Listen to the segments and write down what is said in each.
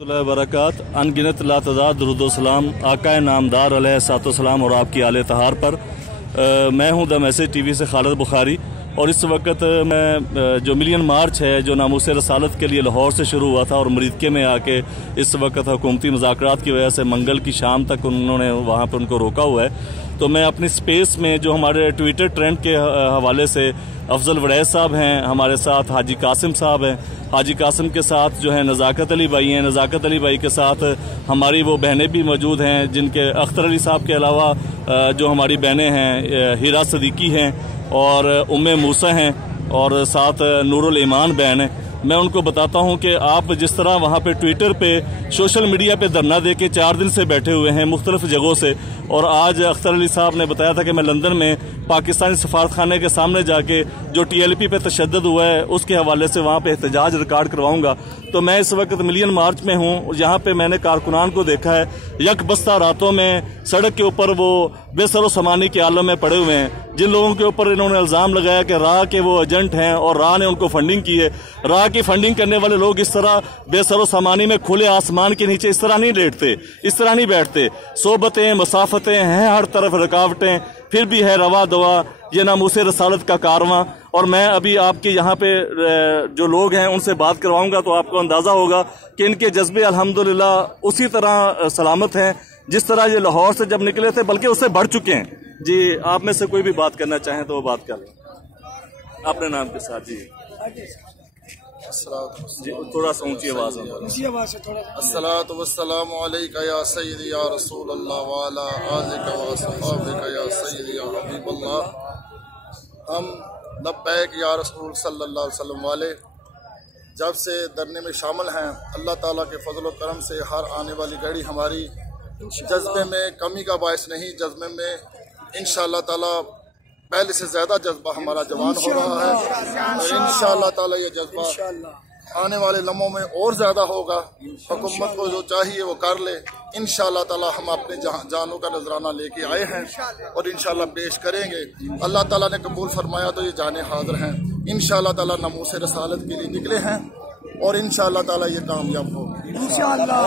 बरकत अनगिनत लातदाद दुरूद सलाम आका नामदार अलैहिस्सलाम और आपकी आले तहार पर। मैं हूं द मैसेज टीवी से खालिद बुखारी और इस वक्त मैं जो मिलियन मार्च है जो नामूस रसालत के लिए लाहौर से शुरू हुआ था और मरीदके में आके इस वक्त हुकूमती मुज़ाकरात की वजह से मंगल की शाम तक उन्होंने वहाँ पर उनको रोका हुआ है। तो मैं अपनी स्पेस में जो हमारे ट्विटर ट्रेंड के हवाले से अफजल वड़ैस साहब हैं, हमारे साथ हाजी कासिम साहब हैं, हाजी कासिम के साथ जो है नज़ाकत अली भाई हैं, नज़ाकत अली भाई के साथ हमारी वो बहनें भी मौजूद हैं जिनके अख्तर अली साहब के अलावा जो हमारी बहनें हैं हीरा सदीकी हैं और उम्मे मूसा हैं और साथ नूरुल ईमान बहन है। मैं उनको बताता हूं कि आप जिस तरह वहां पे ट्विटर पे सोशल मीडिया पे धरना देके 4 दिन से बैठे हुए हैं मुख्तलिफ जगहों से, और आज अख्तर अली साहब ने बताया था कि मैं लंदन में पाकिस्तानी सफारत खाने के सामने जाके जो TLP पे तशद्दुद हुआ है उसके हवाले से वहाँ पे एहतजाज रिकॉर्ड करवाऊंगा। तो मैं इस वक्त मिलियन मार्च में हूँ, यहाँ पे मैंने कारकुनान को देखा है यक बस्ता रातों में सड़क के ऊपर वो बेसरो समानी के आलम में पड़े हुए हैं। जिन लोगों के ऊपर इन्होंने इल्ज़ाम लगाया कि राह के वो एजेंट हैं और राह ने उनको फंडिंग की है, राह की फंडिंग करने वाले लोग इस तरह बेसरो समानी में खुले आसमान के नीचे इस तरह नहीं लेटते, इस तरह नहीं बैठते। सोबतें मसाफतें हैं, हर तरफ रुकावटें, फिर भी है रवा दवा ये नामूसे रसालत का कारवां। और मैं अभी आपके यहाँ पे जो लोग हैं उनसे बात करवाऊंगा तो आपको अंदाजा होगा कि इनके जज्बे अल्हम्दुलिल्लाह उसी तरह सलामत हैं जिस तरह ये लाहौर से जब निकले थे, बल्कि उससे बढ़ चुके हैं। जी, आप में से कोई भी बात करना चाहें तो वो बात कर लें अपने नाम के साथ। जी जी, थोड़ा सा ऊंची आवाज में। अस्सलातु वस्सलामु अलैका या सय्यदी या रसूल अल्लाह व अला आलिका व असहाबिका या सय्यदी या हबीब अल्लाह। हम लब्बैक या रसूल सल्लल्लाहु अलैहि वसल्लम वाले जब से धरने में शामिल हैं, अल्लाह ताला के फजल व करम से हर आने वाली घड़ी हमारी जज्बे में कमी का बायस नहीं, जज्बे में इंशाअल्लाह ताला पहले से ज्यादा जज्बा हमारा जवान हो रहा है और इंशाअल्लाह ताला ये जज्बा आने वाले लम्हों में और ज्यादा होगा। हुकूमत को जो चाहिए वो कर ले। इंशाअल्लाह ताला हम अपने जानों का नजराना लेके आए हैं और इंशाअल्लाह पेश करेंगे। अल्लाह ताला ने कबूल फरमाया तो ये जाने हाजिर हैं। इंशाअल्लाह ताला नमूसे रसालत के लिए निकले हैं और इंशाअल्लाह ताला ये कामयाब होगा। इंशाअल्लाह।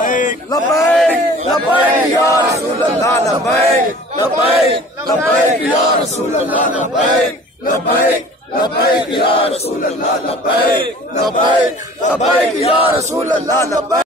लब्बैक लब्बैक या रसूल अल्लाह, लब्बैक लब्बैक लब्बैक या रसूल अल्लाह, लब्बैक लब्बैक लब्बैक या रसूल अल्लाह, लब्बैक लब्बैक लब्बैक या रसूल अल्लाह, लब्बैक।